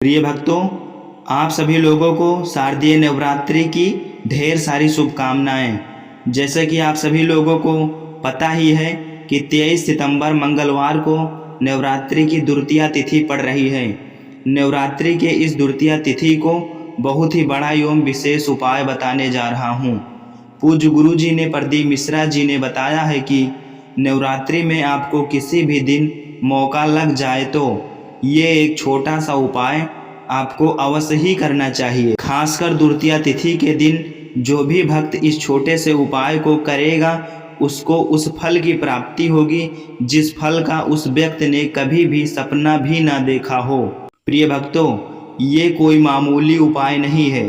प्रिय भक्तों, आप सभी लोगों को शारदीय नवरात्रि की ढेर सारी शुभकामनाएं। जैसे कि आप सभी लोगों को पता ही है कि 23 सितंबर मंगलवार को नवरात्रि की द्वितीया तिथि पड़ रही है। नवरात्रि के इस द्वितीया तिथि को बहुत ही बड़ा एवं विशेष उपाय बताने जा रहा हूँ। पूज्य गुरु जी ने प्रदीप मिश्रा जी ने बताया है कि नवरात्रि में आपको किसी भी दिन मौका लग जाए तो ये एक छोटा सा उपाय आपको अवश्य ही करना चाहिए। खासकर द्वितीया तिथि के दिन जो भी भक्त इस छोटे से उपाय को करेगा उसको उस फल की प्राप्ति होगी जिस फल का उस व्यक्ति ने कभी भी सपना भी ना देखा हो। प्रिय भक्तों, ये कोई मामूली उपाय नहीं है,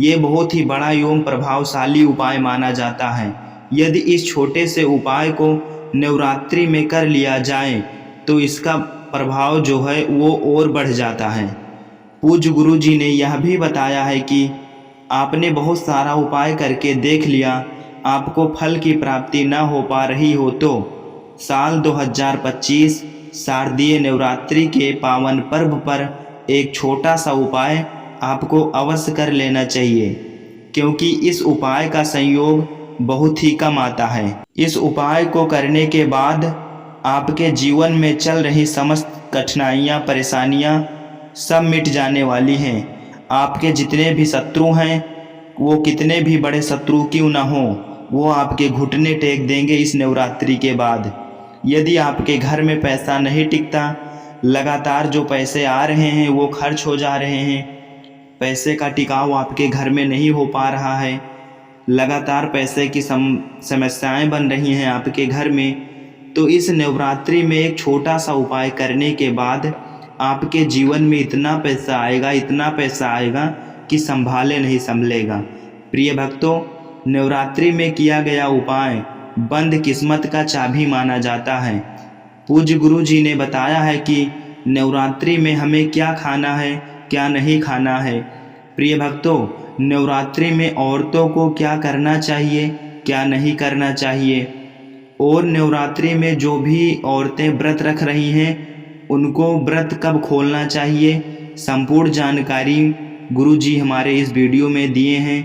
ये बहुत ही बड़ा एवं प्रभावशाली उपाय माना जाता है। यदि इस छोटे से उपाय को नवरात्रि में कर लिया जाए तो इसका प्रभाव जो है वो और बढ़ जाता है। पूज्य गुरु जी ने यह भी बताया है कि आपने बहुत सारा उपाय करके देख लिया, आपको फल की प्राप्ति न हो पा रही हो तो साल 2025 शारदीय नवरात्रि के पावन पर्व पर एक छोटा सा उपाय आपको अवश्य कर लेना चाहिए, क्योंकि इस उपाय का संयोग बहुत ही कम आता है। इस उपाय को करने के बाद आपके जीवन में चल रही समस्त कठिनाइयाँ परेशानियाँ सब मिट जाने वाली हैं। आपके जितने भी शत्रु हैं, वो कितने भी बड़े शत्रु क्यों ना हो, वो आपके घुटने टेक देंगे इस नवरात्रि के बाद। यदि आपके घर में पैसा नहीं टिकता, लगातार जो पैसे आ रहे हैं वो खर्च हो जा रहे हैं, पैसे का टिकाव आपके घर में नहीं हो पा रहा है, लगातार पैसे की समस्याएं बन रही हैं आपके घर में, तो इस नवरात्रि में एक छोटा सा उपाय करने के बाद आपके जीवन में इतना पैसा आएगा कि संभाले नहीं संभलेगा। प्रिय भक्तों, नवरात्रि में किया गया उपाय बंद किस्मत का चाबी माना जाता है। पूज्य गुरु जी ने बताया है कि नवरात्रि में हमें क्या खाना है, क्या नहीं खाना है। प्रिय भक्तों, नवरात्रि में औरतों को क्या करना चाहिए, क्या नहीं करना चाहिए, और नवरात्रि में जो भी औरतें व्रत रख रही हैं उनको व्रत कब खोलना चाहिए, संपूर्ण जानकारी गुरु जी हमारे इस वीडियो में दिए हैं।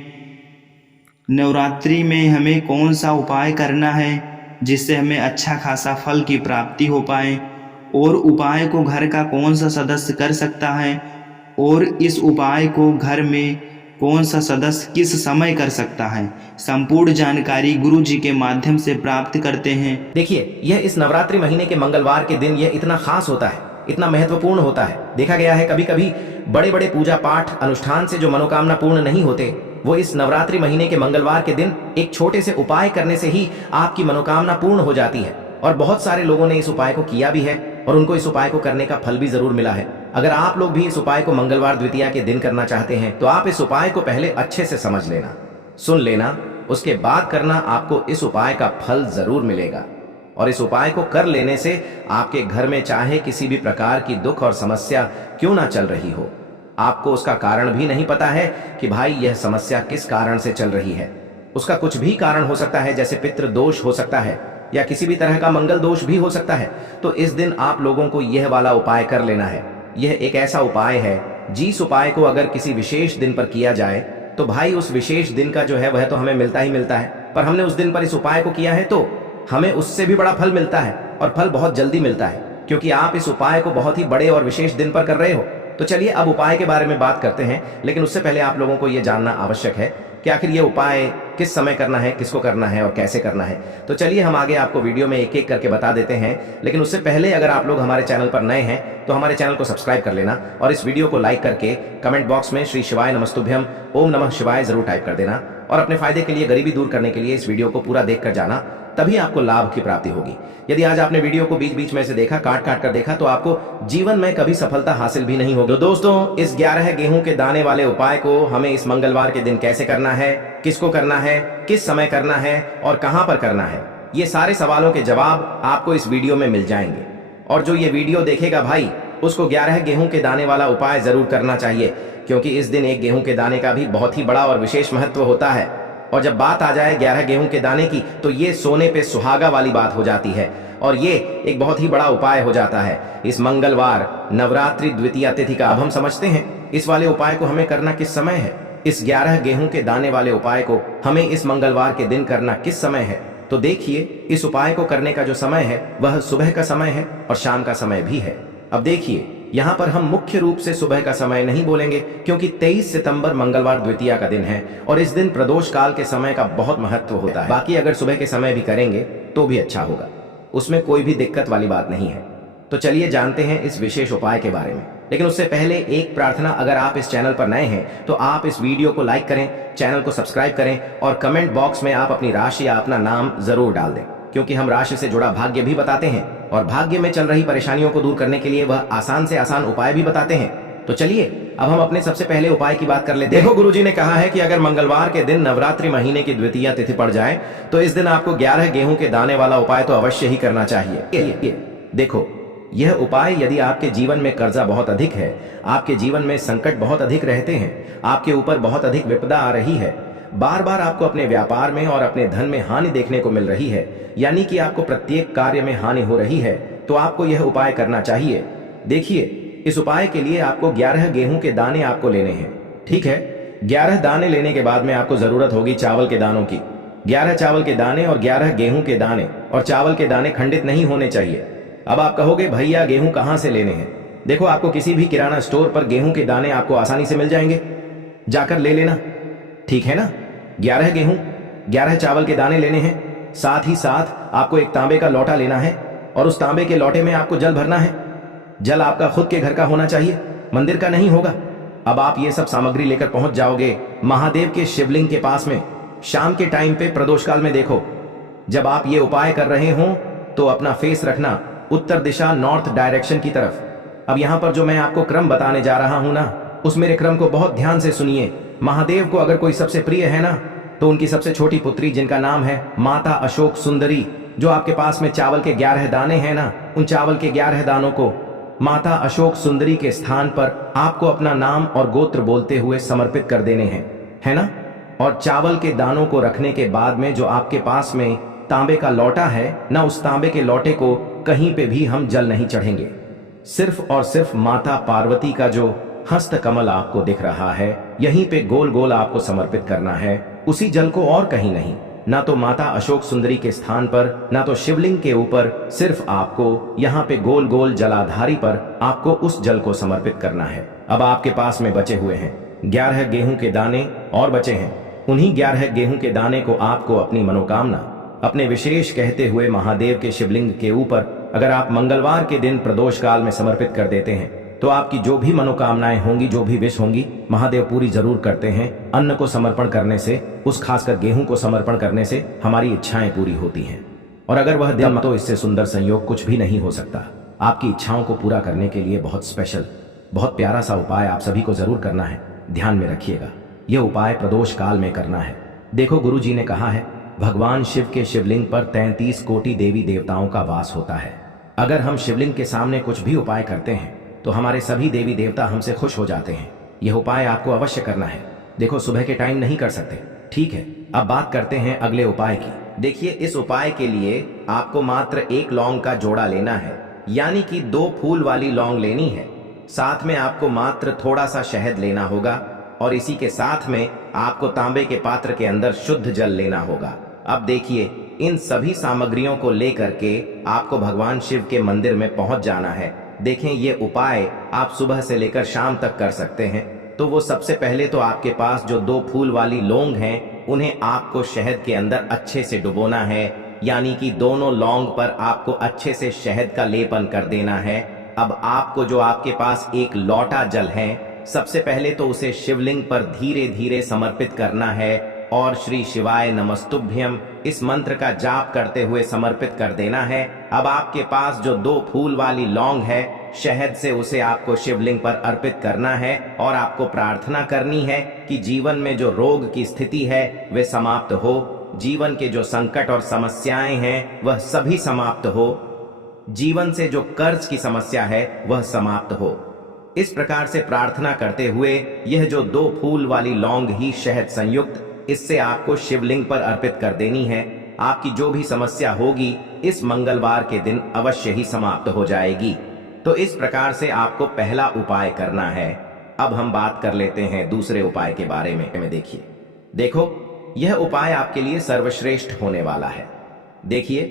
नवरात्रि में हमें कौन सा उपाय करना है जिससे हमें अच्छा खासा फल की प्राप्ति हो पाए, और उपाय को घर का कौन सा सदस्य कर सकता है, और इस उपाय को घर में कौन सा सदस्य किस समय कर सकता है, संपूर्ण जानकारी गुरु जी के माध्यम से प्राप्त करते हैं। देखिए, यह इस नवरात्रि महीने के मंगलवार के दिन यह इतना खास होता है, इतना महत्वपूर्ण होता है। देखा गया है कभी कभी बड़े बड़े पूजा पाठ अनुष्ठान से जो मनोकामना पूर्ण नहीं होते, वो इस नवरात्रि महीने के मंगलवार के दिन एक छोटे से उपाय करने से ही आपकी मनोकामना पूर्ण हो जाती है। और बहुत सारे लोगों ने इस उपाय को किया भी है और उनको इस उपाय को करने का फल भी जरूर मिला है। अगर आप लोग भी इस उपाय को मंगलवार द्वितीया के दिन करना चाहते हैं तो आप इस उपाय को पहले अच्छे से समझ लेना, सुन लेना, उसके बाद करना। आपको इस उपाय का फल जरूर मिलेगा। और इस उपाय को कर लेने से आपके घर में चाहे किसी भी प्रकार की दुख और समस्या क्यों ना चल रही हो, आपको उसका कारण भी नहीं पता है कि भाई यह समस्या किस कारण से चल रही है। उसका कुछ भी कारण हो सकता है, जैसे पितृ दोष हो सकता है या किसी भी तरह का मंगल दोष भी हो सकता है। तो इस दिन आप लोगों को यह वाला उपाय कर लेना है। यह एक ऐसा उपाय है जिस उपाय को अगर किसी विशेष दिन पर किया जाए तो भाई उस विशेष दिन का जो है वह तो हमें मिलता ही मिलता है, पर हमने उस दिन पर इस उपाय को किया है तो हमें उससे भी बड़ा फल मिलता है, और फल बहुत जल्दी मिलता है, क्योंकि आप इस उपाय को बहुत ही बड़े और विशेष दिन पर कर रहे हो। तो चलिए अब उपाय के बारे में बात करते हैं, लेकिन उससे पहले आप लोगों को यह जानना आवश्यक है कि आखिर ये उपाय किस समय करना है, किसको करना है और कैसे करना है। तो चलिए हम आगे आपको वीडियो में एक एक करके बता देते हैं, लेकिन उससे पहले अगर आप लोग हमारे चैनल पर नए हैं तो हमारे चैनल को सब्सक्राइब कर लेना और इस वीडियो को लाइक करके कमेंट बॉक्स में श्री शिवाय नमस्तुभ्यम ओम नमः शिवाय जरूर टाइप कर देना। और अपने फायदे के लिए, गरीबी दूर करने के लिए इस वीडियो को पूरा देख कर जाना, तभी आपको लाभ की प्राप्ति होगी। यदि आज आपने वीडियो को बीच बीच में से देखा, काट काट कर देखा, तो आपको जीवन में कभी सफलता हासिल भी नहीं होगी। तो दोस्तों, इस 11 गेहूं के दाने वाले उपाय को हमें इस मंगलवार के दिन कैसे करना है, किसको करना है, किस समय करना है और कहां पर करना है, ये सारे सवालों के जवाब आपको इस वीडियो में मिल जाएंगे। और जो ये वीडियो देखेगा भाई, उसको 11 गेहूं के दाने वाला उपाय जरूर करना चाहिए, क्योंकि इस दिन एक गेहूं के दाने का भी बहुत ही बड़ा और विशेष महत्व होता है। और जब बात आ जाए 11 गेहूं के दाने की, तो ये सोने पे सुहागा वाली बात हो जाती है। और ये एक बहुत ही बड़ा उपाय हो जाता है इस मंगलवार नवरात्रि द्वितीया तिथि का। अब हम समझते हैं इस वाले उपाय को हमें करना किस समय है। इस 11 गेहूं के दाने वाले उपाय को हमें इस मंगलवार के दिन करना किस समय है, तो देखिए इस उपाय को करने का जो समय है वह सुबह का समय है और शाम का समय भी है। अब देखिए यहाँ पर हम मुख्य रूप से सुबह का समय नहीं बोलेंगे क्योंकि 23 सितंबर मंगलवार द्वितीया का दिन है और इस दिन प्रदोष काल के समय का बहुत महत्व होता है। बाकी अगर सुबह के समय भी करेंगे तो भी अच्छा होगा, उसमें कोई भी दिक्कत वाली बात नहीं है। तो चलिए जानते हैं इस विशेष उपाय के बारे में। लेकिन उससे पहले एक प्रार्थना, अगर आप इस चैनल पर नए हैं तो आप इस वीडियो को लाइक करें, चैनल को सब्सक्राइब करें और कमेंट बॉक्स में आप अपनी राशि या अपना नाम जरूर डाल दें, क्योंकि हम राशि से जुड़ा भाग्य भी बताते हैं और भाग्य में चल रही परेशानियों को दूर करने के लिए वह आसान से आसान उपाय भी बताते हैं। तो चलिए अब हम अपने सबसे पहले उपाय की बात कर लेते हैं। देखो, गुरुजी ने कहा है कि अगर मंगलवार के दिन नवरात्रि महीने की द्वितीया तिथि पड़ जाए तो इस दिन आपको 11 गेहूं के दाने वाला उपाय तो अवश्य ही करना चाहिए। देखो, यह उपाय यदि आपके जीवन में कर्जा बहुत अधिक है, आपके जीवन में संकट बहुत अधिक रहते हैं, आपके ऊपर बहुत अधिक विपदा आ रही है, बार बार आपको अपने व्यापार में और अपने धन में हानि देखने को मिल रही है, यानी कि आपको प्रत्येक कार्य में हानि हो रही है, तो आपको यह उपाय करना चाहिए। देखिए, इस उपाय के लिए आपको 11 गेहूं के दाने आपको लेने हैं। ठीक है, 11 दाने लेने के बाद में आपको जरूरत होगी चावल के दानों की। 11 चावल के दाने और 11 गेहूं के दाने, और चावल के दाने खंडित नहीं होने चाहिए। अब आप कहोगे भैया गेहूं कहां से लेने हैं? देखो, आपको किसी भी किराना स्टोर पर गेहूं के दाने आपको आसानी से मिल जाएंगे, जाकर ले लेना। ठीक है ना? 11 गेहूं, 11 चावल के दाने लेने हैं। साथ ही साथ आपको एक तांबे का लोटा लेना है और उस तांबे के लोटे में आपको जल भरना है। जल आपका खुद के घर का होना चाहिए, मंदिर का नहीं होगा। अब आप ये सब सामग्री लेकर पहुंच जाओगे महादेव के शिवलिंग के पास में। शाम के टाइम पे प्रदोष काल में देखो, जब आप ये उपाय कर रहे हो तो अपना फेस रखना उत्तर दिशा, नॉर्थ डायरेक्शन की तरफ। अब यहाँ पर जो मैं आपको क्रम बताने जा रहा हूं ना, उस मेरे क्रम को बहुत ध्यान से सुनिए। महादेव को अगर कोई सबसे प्रिय है ना, तो उनकी सबसे छोटी पुत्री जिनका नाम है माता अशोक सुंदरी, जो आपके पास में चावल के 11 दाने हैं ना, उन चावल के 11 दानों को माता अशोक सुंदरी के स्थान पर आपको अपना नाम और गोत्र बोलते हुए समर्पित कर देने हैं, है ना? और चावल के दानों को रखने के बाद में जो आपके पास में तांबे का लोटा है ना, उस तांबे के लोटे को कहीं पे भी हम जल नहीं चढ़ेंगे। सिर्फ और सिर्फ माता पार्वती का जो हस्त कमल आपको दिख रहा है, यहीं पे गोल गोल आपको समर्पित करना है, उसी जल को, और कहीं नहीं। ना तो माता अशोक सुंदरी के स्थान पर, ना तो शिवलिंग के ऊपर, सिर्फ आपको यहाँ पे गोल गोल जलाधारी पर आपको उस जल को समर्पित करना है। अब आपके पास में बचे हुए हैं 11 गेहूं के दाने और बचे हैं। उन्हीं 11 गेहूं के दाने को आपको अपनी मनोकामना, अपने विशेष कहते हुए महादेव के शिवलिंग के ऊपर अगर आप मंगलवार के दिन प्रदोष काल में समर्पित कर देते हैं तो आपकी जो भी मनोकामनाएं होंगी, जो भी विश होंगी, महादेव पूरी जरूर करते हैं। अन्न को समर्पण करने से, उस खासकर गेहूं को समर्पण करने से हमारी इच्छाएं पूरी होती हैं। और अगर वह दिन, तो इससे सुंदर संयोग कुछ भी नहीं हो सकता। आपकी इच्छाओं को पूरा करने के लिए बहुत स्पेशल, बहुत प्यारा सा उपाय आप सभी को जरूर करना है। ध्यान में रखिएगा, यह उपाय प्रदोष काल में करना है। देखो, गुरु जी ने कहा है भगवान शिव के शिवलिंग पर 33 कोटि देवी देवताओं का वास होता है। अगर हम शिवलिंग के सामने कुछ भी उपाय करते हैं तो हमारे सभी देवी देवता हमसे खुश हो जाते हैं। यह उपाय आपको अवश्य करना है। देखो, सुबह के टाइम नहीं कर सकते, ठीक है? अब बात करते हैं अगले उपाय की। देखिए, इस उपाय के लिए आपको मात्र 1 लौंग का जोड़ा लेना है, यानी कि 2 फूल वाली लौंग लेनी है। साथ में आपको मात्र थोड़ा सा शहद लेना होगा और इसी के साथ में आपको तांबे के पात्र के अंदर शुद्ध जल लेना होगा। अब देखिए, इन सभी सामग्रियों को लेकर के आपको भगवान शिव के मंदिर में पहुंच जाना है। देखें, ये उपाय आप सुबह से लेकर शाम तक कर सकते हैं। तो वो सबसे पहले तो आपके पास जो 2 फूल वाली लौंग हैं, उन्हें आपको शहद के अंदर अच्छे से डुबोना है, यानी कि दोनों लौंग पर आपको अच्छे से शहद का लेपन कर देना है। अब आपको जो आपके पास 1 लोटा जल है, सबसे पहले तो उसे शिवलिंग पर धीरे धीरे समर्पित करना है और श्री शिवाय नमस्तुभ्यम इस मंत्र का जाप करते हुए समर्पित कर देना है। अब आपके पास जो 2 फूल वाली लौंग है, शहद से उसे आपको शिवलिंग पर अर्पित करना है और आपको प्रार्थना करनी है कि जीवन में जो रोग की स्थिति है वे समाप्त हो, जीवन के जो संकट और समस्याएं हैं वह सभी समाप्त हो, जीवन से जो कर्ज की समस्या है वह समाप्त हो। इस प्रकार से प्रार्थना करते हुए यह जो 2 फूल वाली लौंग ही शहद संयुक्त, इससे आपको शिवलिंग पर अर्पित कर देनी है। आपकी जो भी समस्या होगी इस मंगलवार के दिन अवश्य ही समाप्त हो जाएगी। तो इस प्रकार से आपको पहला उपाय करना है। अब हम बात कर लेते हैं दूसरे उपाय के बारे में। देखो, यह उपाय आपके लिए सर्वश्रेष्ठ होने वाला है। देखिए,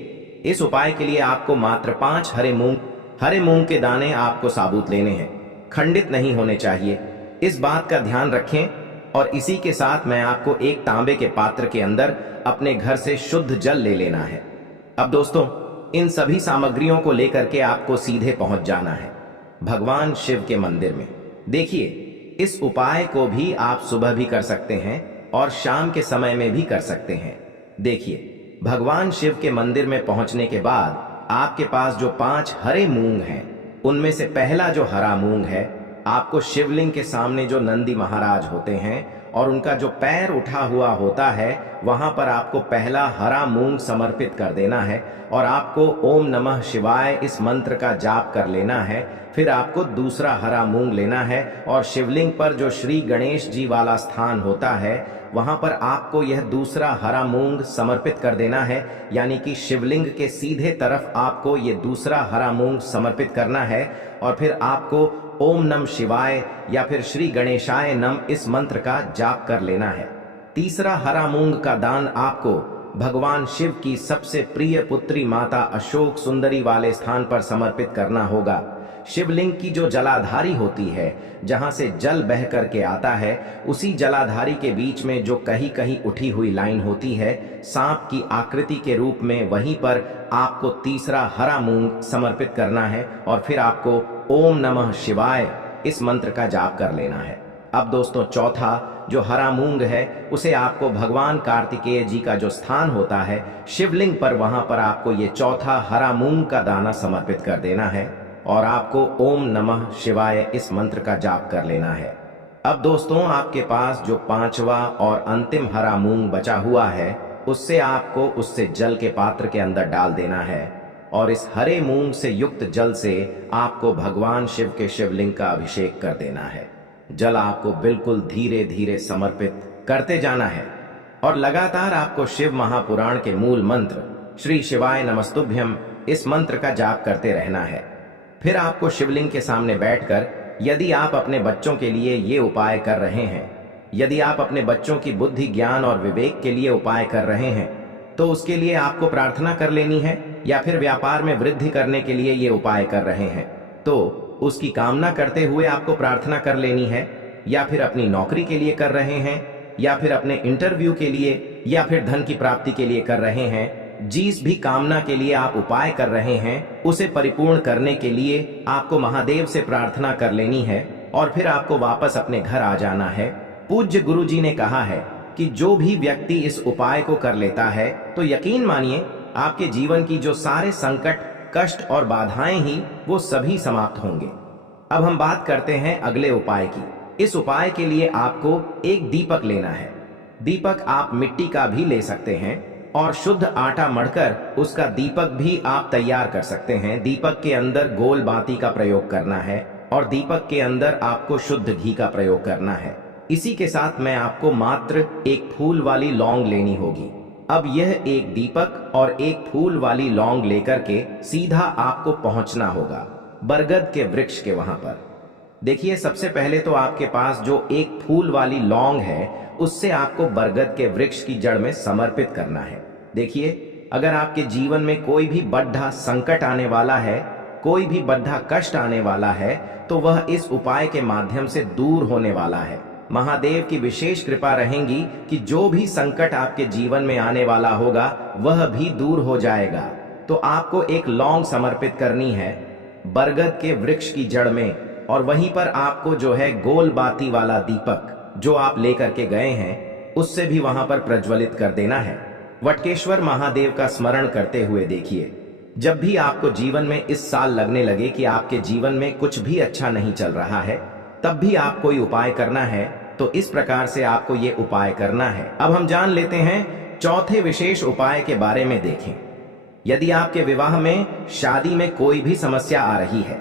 इस उपाय के लिए आपको मात्र 5 हरे मूंग के दाने आपको साबुत लेने हैं, खंडित नहीं होने चाहिए। इस बात का ध्यान रखें। और इसी के साथ मैं आपको एक तांबे के पात्र के अंदर अपने घर से शुद्ध जल ले लेना है। अब दोस्तों, इन सभी सामग्रियों को लेकर के आपको सीधे पहुंच जाना है भगवान शिव के मंदिर में। देखिए, इस उपाय को भी आप सुबह भी कर सकते हैं और शाम के समय में भी कर सकते हैं। देखिए, भगवान शिव के मंदिर में पहुंचने के बाद आपके पास जो 5 हरे मूंग हैं, उनमें से पहला जो हरा मूंग है, आपको शिवलिंग के सामने जो नंदी महाराज होते हैं और उनका जो पैर उठा हुआ होता है, वहां पर आपको पहला हरा मूंग समर्पित कर देना है और आपको ओम नमः शिवाय इस मंत्र का जाप कर लेना है। फिर आपको दूसरा हरा मूंग लेना है और शिवलिंग पर जो श्री गणेश जी वाला स्थान होता है, वहां पर आपको यह दूसरा हरा मूंग समर्पित कर देना है। यानी कि शिवलिंग के सीधे तरफ आपको ये दूसरा हरा मूंग समर्पित करना है और फिर आपको ओम नम शिवाय या फिर श्री गणेशाय नम इस मंत्र का जाप कर लेना है। तीसरा हरा मूंग का दान आपको भगवान शिव की सबसे प्रिय पुत्री माता अशोक सुंदरी वाले स्थान पर समर्पित करना होगा। शिवलिंग की जो जलाधारी होती है, जहां से जल बह करके आता है, उसी जलाधारी के बीच में जो कहीं कहीं उठी हुई लाइन होती है सांप की आकृति के रूप में, वहीं पर आपको तीसरा हरा मूंग समर्पित करना है और फिर आपको ओम नमः शिवाय इस मंत्र का जाप कर लेना है। अब दोस्तों, चौथा जो हरा मूंग है, उसे आपको भगवान कार्तिकेय जी का जो स्थान होता है शिवलिंग पर, वहां पर आपको ये चौथा हरा मूंग का दाना समर्पित कर देना है और आपको ओम नमः शिवाय इस मंत्र का जाप कर लेना है। अब दोस्तों, आपके पास जो 5वां और अंतिम हरा मूंग बचा हुआ है, उससे आपको उससे जल के पात्र के अंदर डाल देना है और इस हरे मूंग से युक्त जल से आपको भगवान शिव के शिवलिंग का अभिषेक कर देना है। जल आपको बिल्कुल धीरे धीरे समर्पित करते जाना है और लगातार आपको शिव महापुराण के मूल मंत्र श्री शिवाय नमस्तुभ्यम इस मंत्र का जाप करते रहना है। फिर आपको शिवलिंग के सामने बैठकर, यदि आप अपने बच्चों के लिए ये उपाय कर रहे हैं, यदि आप अपने बच्चों की बुद्धि ज्ञान और विवेक के लिए उपाय कर रहे हैं, तो उसके लिए आपको प्रार्थना कर लेनी है। या फिर व्यापार में वृद्धि करने के लिए ये उपाय कर रहे हैं, तो उसकी कामना करते हुए आपको प्रार्थना कर लेनी है। या फिर अपनी नौकरी के लिए कर रहे हैं, या फिर अपने इंटरव्यू के लिए, या फिर धन की प्राप्ति के लिए कर रहे हैं, जिस भी कामना के लिए आप उपाय कर रहे हैं, उसे परिपूर्ण करने के लिए आपको महादेव से प्रार्थना कर लेनी है और फिर आपको वापस अपने घर आ जाना है। पूज्य गुरु जी ने कहा है कि जो भी व्यक्ति इस उपाय को कर लेता है, तो यकीन मानिए आपके जीवन की जो सारे संकट, कष्ट और बाधाएं ही वो सभी समाप्त होंगे। अब हम बात करते हैं अगले उपाय की। इस उपाय के लिए आपको एक दीपक लेना है। दीपक आप मिट्टी का भी ले सकते हैं और शुद्ध आटा मढ़कर उसका दीपक भी आप तैयार कर सकते हैं। दीपक के अंदर गोल बाती का प्रयोग करना है और दीपक के अंदर आपको शुद्ध घी का प्रयोग करना है। इसी के साथ मैं आपको मात्र एक फूल वाली लौंग लेनी होगी। अब यह एक दीपक और एक फूल वाली लौंग लेकर के सीधा आपको पहुंचना होगा बरगद के वृक्ष के वहां पर। देखिए, सबसे पहले तो आपके पास जो एक फूल वाली लौंग है, उससे आपको बरगद के वृक्ष की जड़ में समर्पित करना है। देखिए, अगर आपके जीवन में कोई भी बड़ा संकट आने वाला है, कोई भी बड़ा कष्ट आने वाला है, तो वह इस उपाय के माध्यम से दूर होने वाला है। महादेव की विशेष कृपा रहेगी कि जो भी संकट आपके जीवन में आने वाला होगा, वह भी दूर हो जाएगा। तो आपको एक लौंग समर्पित करनी है बरगद के वृक्ष की जड़ में और वहीं पर आपको जो है गोल बाती वाला दीपक जो आप लेकर के गए हैं, उससे भी वहां पर प्रज्वलित कर देना है। वटकेश्वर महादेव का स्मरण करते हुए देखिए, जब भी आपको जीवन में इस साल लगने लगे कि आपके जीवन में कुछ भी अच्छा नहीं चल रहा है, तब भी आप कोई उपाय करना है, तो इस प्रकार से आपको ये उपाय करना है। अब हम जान लेते हैं चौथे विशेष उपाय के बारे में। देखें, यदि आपके विवाह में, शादी में कोई भी समस्या आ रही है,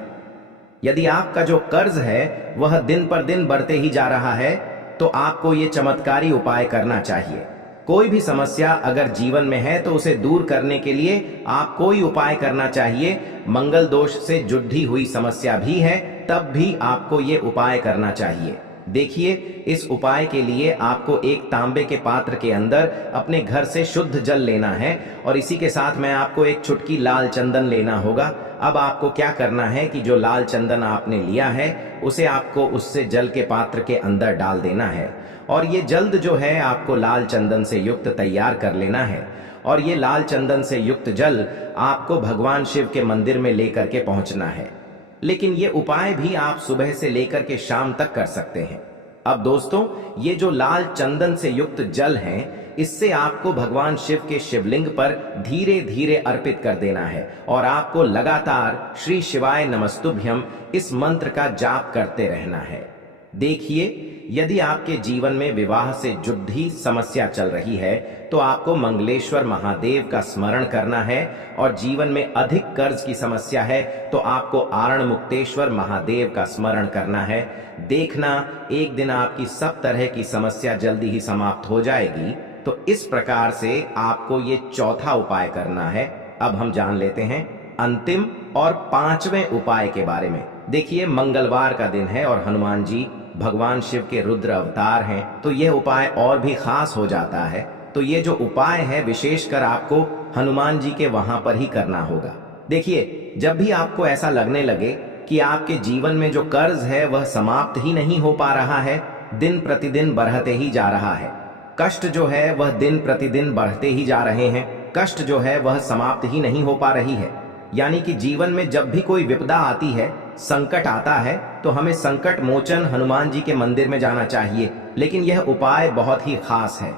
यदि आपका जो कर्ज है वह दिन पर दिन बढ़ते ही जा रहा है, तो आपको ये चमत्कारी उपाय करना चाहिए। कोई भी समस्या अगर जीवन में है तो उसे दूर करने के लिए आप कोई उपाय करना चाहिए। मंगल दोष से जुड़ी हुई समस्या भी है तब भी आपको ये उपाय करना चाहिए। देखिए, इस उपाय के लिए आपको एक तांबे के पात्र के अंदर अपने घर से शुद्ध जल लेना है और इसी के साथ में आपको एक चुटकी लाल चंदन लेना होगा। अब आपको क्या करना है कि जो लाल चंदन आपने लिया है उसे आपको उससे जल के पात्र के अंदर डाल देना है और ये जल्द जो है आपको लाल चंदन से युक्त तैयार कर लेना है। और ये लाल चंदन से युक्त जल आपको भगवान शिव के मंदिर में लेकर के पहुंचना है। लेकिन ये उपाय भी आप सुबह से लेकर के शाम तक कर सकते हैं। अब दोस्तों, ये जो लाल चंदन से युक्त जल है इससे आपको भगवान शिव के शिवलिंग पर धीरे धीरे अर्पित कर देना है और आपको लगातार श्री शिवाय नमस्तुभ्यम इस मंत्र का जाप करते रहना है। देखिए, यदि आपके जीवन में विवाह से जुड़ी समस्या चल रही है तो आपको मंगलेश्वर महादेव का स्मरण करना है और जीवन में अधिक कर्ज की समस्या है तो आपको आरण मुक्तेश्वर महादेव का स्मरण करना है। देखना, एक दिन आपकी सब तरह की समस्या जल्दी ही समाप्त हो जाएगी। तो इस प्रकार से आपको ये चौथा उपाय करना है। अब हम जान लेते हैं अंतिम और पांचवें उपाय के बारे में। देखिए, मंगलवार का दिन है और हनुमान जी भगवान शिव के रुद्र अवतार हैं तो यह उपाय और भी खास हो जाता है। तो ये जो उपाय है विशेषकर आपको हनुमान जी के वहां पर ही करना होगा। देखिए, जब भी आपको ऐसा लगने लगे कि आपके जीवन में जो कर्ज है वह समाप्त ही नहीं हो पा रहा है, दिन प्रतिदिन बढ़ते ही जा रहा है, कष्ट जो है वह दिन प्रतिदिन बढ़ते ही जा रहे हैं, कष्ट जो है वह समाप्त ही नहीं हो पा रही है, यानी कि जीवन में जब भी कोई विपदा आती है, संकट आता है तो हमें संकट मोचन हनुमान जी के मंदिर में जाना चाहिए। लेकिन यह उपाय बहुत ही खास है।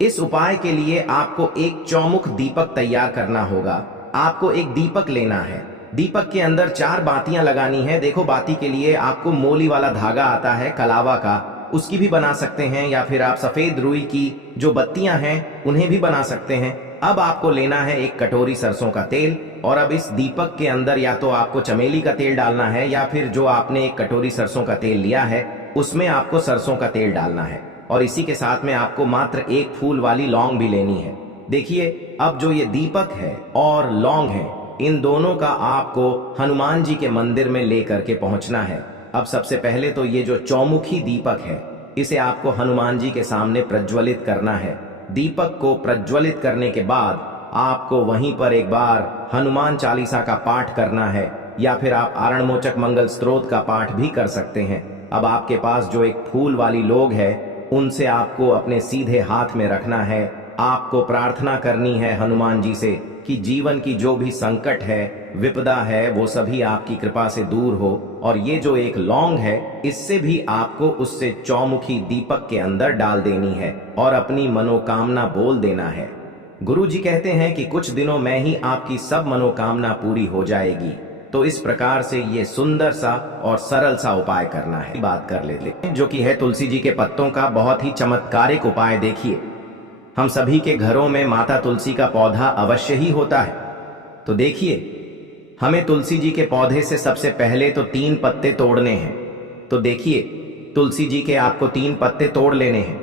इस उपाय के लिए आपको एक चौमुख दीपक तैयार करना होगा। आपको एक दीपक लेना है, दीपक के अंदर 4 बातियां लगानी है। देखो, बाती के लिए आपको मोली वाला धागा आता है कलावा का, उसकी भी बना सकते हैं या फिर आप सफेद रुई की जो बत्तियां हैं उन्हें भी बना सकते हैं। अब आपको लेना है एक कटोरी सरसों का तेल और अब इस दीपक के अंदर या तो आपको चमेली का तेल डालना है या फिर जो आपने एक कटोरी सरसों का तेल लिया है उसमें आपको सरसों का तेल डालना है और इसी के साथ में आपको मात्र एक फूल वाली लौंग भी लेनी है। देखिए, अब जो ये दीपक है और लौंग है, इन दोनों का आपको हनुमान जी के मंदिर में लेकर के पहुंचना है। अब सबसे पहले तो ये जो चौमुखी दीपक है इसे आपको हनुमान जी के सामने प्रज्वलित करना है। दीपक को प्रज्वलित करने के बाद आपको वहीं पर एक बार हनुमान चालीसा का पाठ करना है या फिर आप आरणमोचक मंगल स्तोत्र का पाठ भी कर सकते हैं। अब आपके पास जो एक फूल वाली लोग है उनसे आपको अपने सीधे हाथ में रखना है। आपको प्रार्थना करनी है हनुमान जी से कि जीवन की जो भी संकट है, विपदा है, वो सभी आपकी कृपा से दूर हो। और ये जो एक लौंग है इससे भी आपको उससे चौमुखी दीपक के अंदर डाल देनी है और अपनी मनोकामना बोल देना है। गुरु जी कहते हैं कि कुछ दिनों में ही आपकी सब मनोकामना पूरी हो जाएगी। तो इस प्रकार से ये सुंदर सा और सरल सा उपाय करना है। बात कर लेते हैं जो कि है तुलसी जी के पत्तों का बहुत ही चमत्कारिक उपाय। देखिए, हम सभी के घरों में माता तुलसी का पौधा अवश्य ही होता है। तो देखिए, हमें तुलसी जी के पौधे से सबसे पहले तो 3 पत्ते तोड़ने हैं। तो देखिए, तुलसी जी के आपको 3 पत्ते तोड़ लेने हैं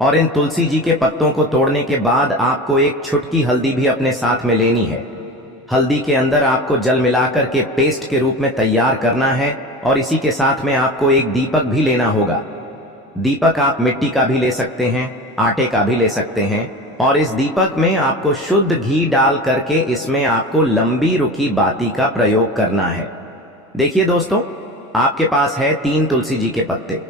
और इन तुलसी जी के पत्तों को तोड़ने के बाद आपको एक छुटकी हल्दी भी अपने साथ में लेनी है। हल्दी के अंदर आपको जल मिलाकर के पेस्ट के रूप में तैयार करना है और इसी के साथ में आपको एक दीपक भी लेना होगा। दीपक आप मिट्टी का भी ले सकते हैं, आटे का भी ले सकते हैं और इस दीपक में आपको शुद्ध घी डाल करके इसमें आपको लंबी रुखी बाती का प्रयोग करना है। देखिए दोस्तों, आपके पास है 3 तुलसी जी के पत्ते।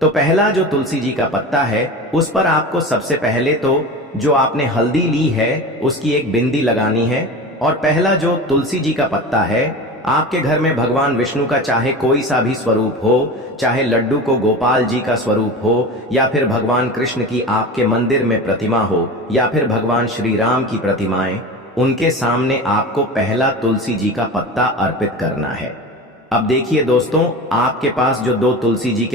तो पहला जो तुलसी जी का पत्ता है उस पर आपको सबसे पहले तो जो आपने हल्दी ली है उसकी एक बिंदी लगानी है और पहला जो तुलसी जी का पत्ता है, आपके घर में भगवान विष्णु का चाहे कोई सा भी स्वरूप हो, चाहे लड्डू को गोपाल जी का स्वरूप हो या फिर भगवान कृष्ण की आपके मंदिर में प्रतिमा हो या फिर भगवान श्री राम की प्रतिमाएं, उनके सामने आपको पहला तुलसी जी का पत्ता अर्पित करना है। अब देखिए दोस्तों, आपके पास जो 2 तुलसी जी के